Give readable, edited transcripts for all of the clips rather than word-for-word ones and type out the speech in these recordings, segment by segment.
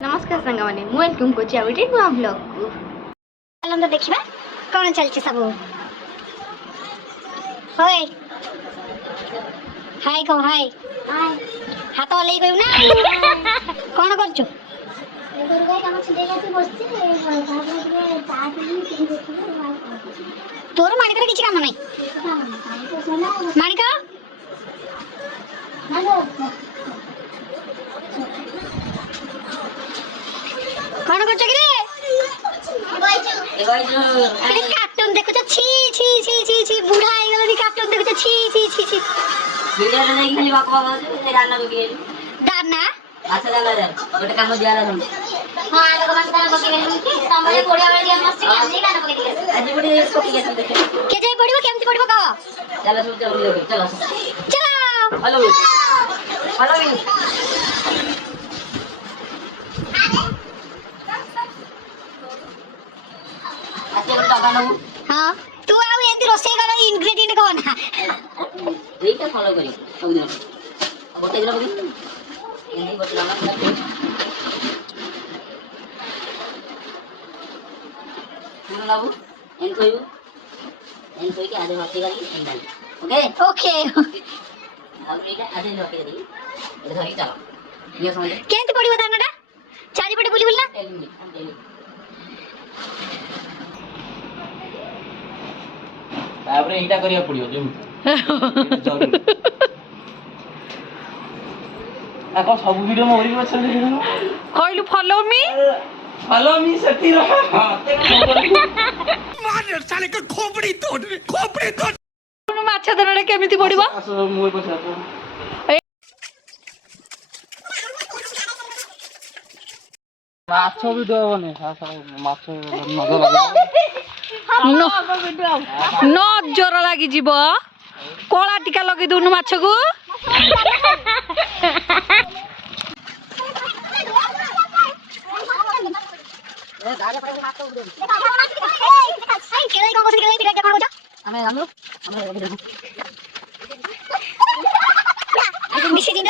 नमस्कार सांगमाने वेलकम करछि आ गोटे नुआ ब्लॉग को चलन तो देखिबा कोन चलछि सब होय हाय को हाय हाय हाथ ले गयो ना कोन करछु एगर गाय काम छिडे गासी बसछि तापर के चा पी के देखि तोर मानिकर किछि काम नै मानिका हेलो कोन करछ कि रे अरे कार्टून देखो तो छी छी छी छी छी बुढ़ा आइ गलो नी कार्टून देखो तो छी छी छी छी वीडियो रे नहीं खाली बाप बाबा से डालना बकी दाना अच्छा डाला रे गोटे काम दिया ला हम हां लोग मन दाना बकी गलो की समय कोडिया वाला दिया मस्त नहीं गाना बकी दिया आज बड़ी बकी गया देखे के जाय पड़िबो केमति पड़िबो कह चलो सब चलो चलो हेलो हेलो अच्छा बड़ा गाना हां तू आउ एति रोसे गलो इंग्रेडिएंट कोन एटा फॉलो करी सब दिन गोटे दिन बकी नहीं गोटे ना सुनो बाबू एन कोई के आधे होती गली एंडल ओके ओके अब एटा आधे होती गली ए धरी चलो ये समझ केमति पड़िबो दानाटा चारि पटे बुली बुलना तापर एटा करिया पड़ियो जेम जरूर आ को सब वीडियो में ओरी बचल देखिनो कहलु फॉलो मी सती रहा हां मार साले का खोपड़ी तोड़ माछ धरणे केमिति पड़िबो मोय पछा माछ वीडियो बने माछ नजर नजर लागी जीव कला टीका लगे दोनु माछ को ए गारे पड़े माछ उड़ केलाई को केलाई बिरा के कोन हमें हम हमें आज मिसी दिन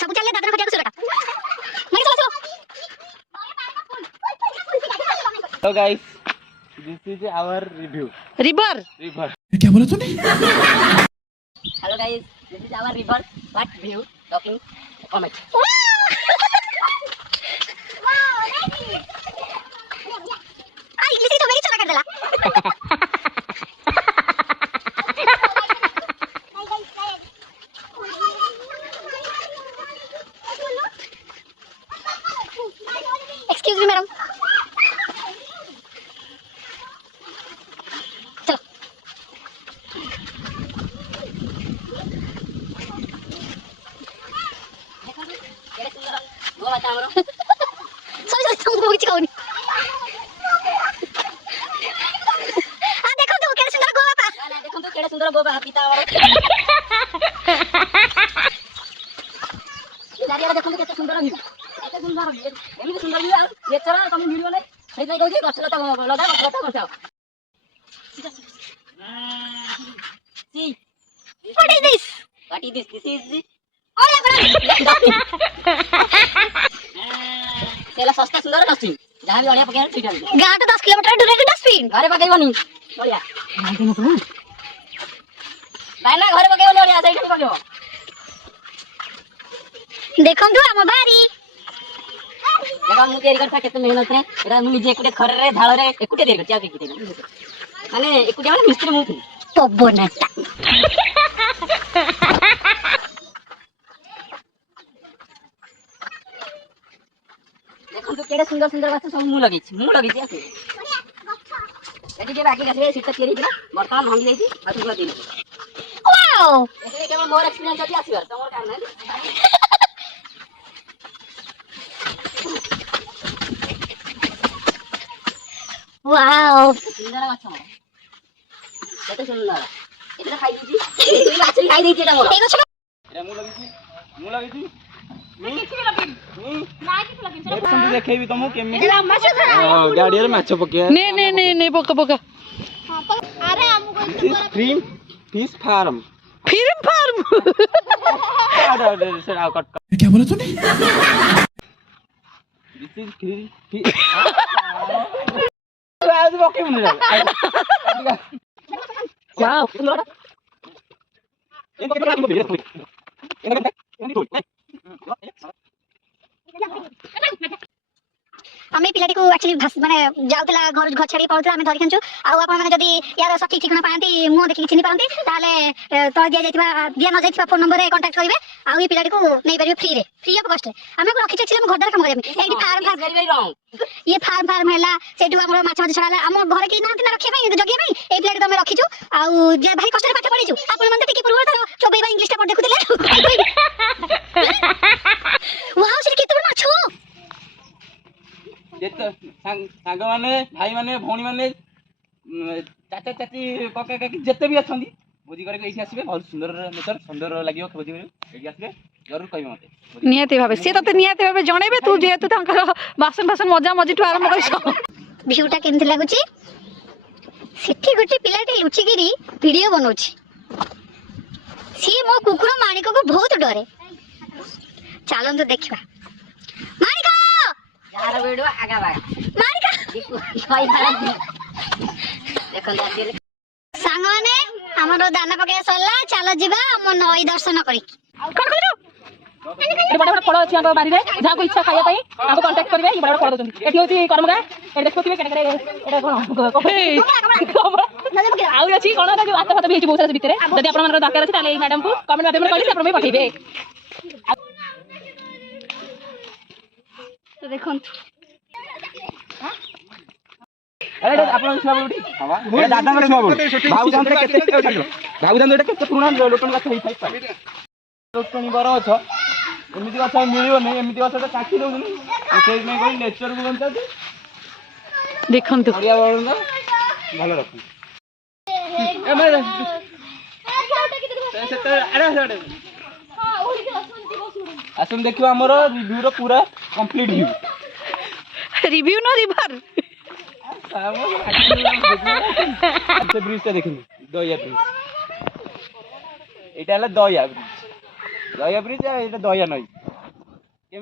सब चले दादर खटिया को सुरटा मैं चलो तो guys this is our review river क्या बोला तूने hello guys this is our river what view talking comment I लिसी तो मेरी चला कर देला एक्सक्यूज मी मैडम चलो केड़े सुंदर गोवा चामरो सॉरी तुमको कुछ कहूनी आ देखो तो केड़े सुंदर गोवा पा ना देखो तो केड़े सुंदर गोवा पिता वाला दारिया देखो केते सुंदर व्यू केते सुंदर एमी सुंदर व्यू ये चला तुम वीडियो ने सही सही कहू गछलता लगा गछलता बचाओ see what is this this is ओए बड़ा तेला सस्ता सुंदर डस्टबिन जहां भी अड़िया पकेर ठीक है गांठ 10 किलोमीटर दूर है डस्टबिन घरे पकेइबनी बढ़िया भाई ना घरे पकेइबनी बढ़िया सही ठीक करलियो देखंतु हम बारी देखा मु तयारी करता केते मेहनत रे एरा मु निजे एकुटे खरे रे धाळ रे एकुटे तयारी करती आ देखि माने एकुटे माने मिस्त्री मु तो बनाता देखो तो केड़े सुंदर सुंदर गछ सब मु लगी आके एटी के बाकी गछ सीट तयारी दिला वर्तमान भांगी जाईती बाकी को दिन वाओ एते केवल मोर एक्सपीरियंस अछि आसीबार तमर काम नै वाओ सुंदर गछ केते सुंदर एते खाई दीजी एई बाछरी खाई दीजी एटा मोर এই গছ এরা মু লাগিছি ଦେଖେଇବି ତମକୁ କେମିତି ଗାଡ଼ିଆରେ ମାଛ ପକେଇବା। ନେ ନେ ନେ ନେ ପକା ପକା। ଆରେ ଆମକୁ फिश फार्म फिल्म फार्म क्या बोला तूने? This is वाओ आम पिलाटी को एक्चुअली माने जाउतला घर घर छाड़ी पळुतला आम धरि खांचु आ आपण माने जदी यार सठिक ठिकाना पांती मुंह देखि चिनी पारंती ताले तो दिया जाइतबा दिया न जाइतबा फोन नंबर रे कांटेक्ट करिवे आ ई पिलाटी को नै परिवे फ्री ऑफ कॉस्ट आमे को रखि छिले घर द्वारा काम करिवे एडी फार्म वेरी वेरी रॉन्ग ये फार्म हैला सेटु हमर माछ माछ छडाला हम घर के नांती ना रखिए भाई जगिए भाई ए पिलाटी तो हम रखिछु आ जे भाई कष्ट रे पाठ पढिछु आपण मन टिके पूर्व थरो चोबेबा इंग्लिश टा पढ देखुतिले वाओ से केते बड़ माछ सांग माने भाई माने भौणी माने चाचा चाची कका काकी जते भी अछंदी भोजी करे एठी आसीबे बहुत सुंदर नेचर सुंदर लागियो भोजी करे एठी आसीबे जरूर कहबे मते नियति भाबे से तते नियति भाबे जणेबे तू जेतु तांकर बासन बासन मजा मजी ठु आरंभ करिस भिउटा केमति लागुची सेठी गुटी पिलाटी लुचिगिरी वीडियो बनौची सी मो कुकुर माणिक को बहुत डरे चलन तो देखिबा माणिक यार वीडियो आगा बा माणिक भाई देखो दादी सांग माने हमरो दाना पके सरला चलो जिबा हम नई दर्शन करी कोन करियो ए बडा बडा फळ अछि हमर बारी रे जा को इच्छा खाया पई हमको कांटेक्ट करबे ई बडा बडा फळ दोछन एठी होती कर्मगा ए देखोतिबे केने करे एटा कोन आउ अछि कोन जो आते फाते भी अछि बहुत सारा भितरे जदी आपण मनर दरकार अछि ताले ई मैडम को कमेंट माध्यम रे कहली से आपण में पठेबे तो देखो अरे आपण छुआ बोलुटी ए दादा मरे छुआ बोल भाऊ जान रे केते भाऊ जान रे केते पुराना लोटन गछ हेई थाइ लोटन बर अछ एमिति गछ मिलियो नै एमिति गछ त काटी दउनी सेइ नै कोइ नेचर को बंचा दे देखंतु बढ़िया बळन भलो रखु ए मारे सेते अरे सेते आसुन देखियो हमरो रिव्यू रो पूरा कंप्लीट व्यू रिव्यू नो रिवर अच्छा ब्रिज ता देखिनी दया ब्रिज एटा हला दया ब्रिज एटा दया नई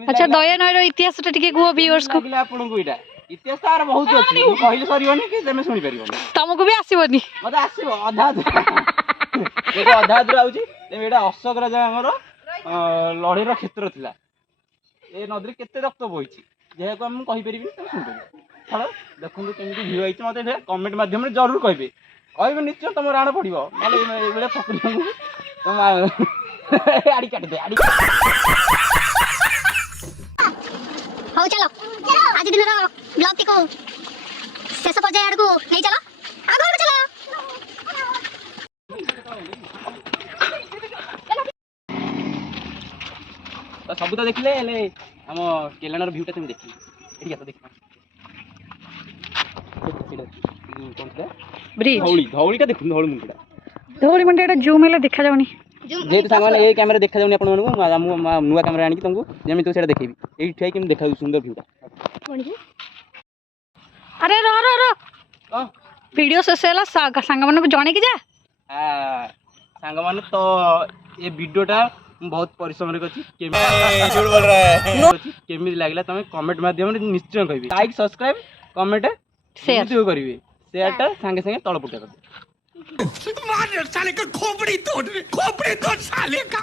अच्छा दया नई रो इतिहास टा टिके गुओ व्यूअर्स को लागला आपन को एटा इतिहास तार बहुत अछि कहले सरियोनी कि तमे सुनि परिबोनी तमको भी आसीबनी मते आसीबो आधा एटा आधा दूर आउची एटा अशोक राजा हमरो लड़ी रो क्षेत्र थिला ए नदी केते रक्त बोइची जे को हम कहि परिबी तमे सुनि परिबी छाड़ देखु केमती व्यू आइछ मते कमेंट माध्यम रे जरूर कहबे कहबे निश्चय तुम राण पड़िबो माने ए बेले फकरी तुम आड़ी काट दे आड़ी हो चलो आज दिन रो ब्लॉग टी को शेष पर्याय आड़ को नहीं चलो आगो चलो तो सब तो देखले हेले हम केलानर व्यूटा तुम देखि एठी तो देखि ब्रिज धौलीटा देखु धौली मुंडा धौली मंडे एटा जूम हेले देखा जाउनी जेत सामान ए कैमरा देखा जाउनी आपण मानू नुआ कैमरा आनी तुमको जेमी तो सेटा देखैबी एठी ठै केम देखा सुंदर व्यूटा अरे रो वीडियो से सेला संग मन को जाने की जा हां संग माने तो ये वीडियोटा बहुत परिश्रम रे कछि झूठ बोल रहा है केमी लागला तमे कमेंट माध्यम रे निश्चय कहबी लाइक सब्सक्राइब कमेंट शेयर करिवे शेयरटा संगे संगे तळ पुटा कर दे मार साले का खोपड़ी तोड़ साले का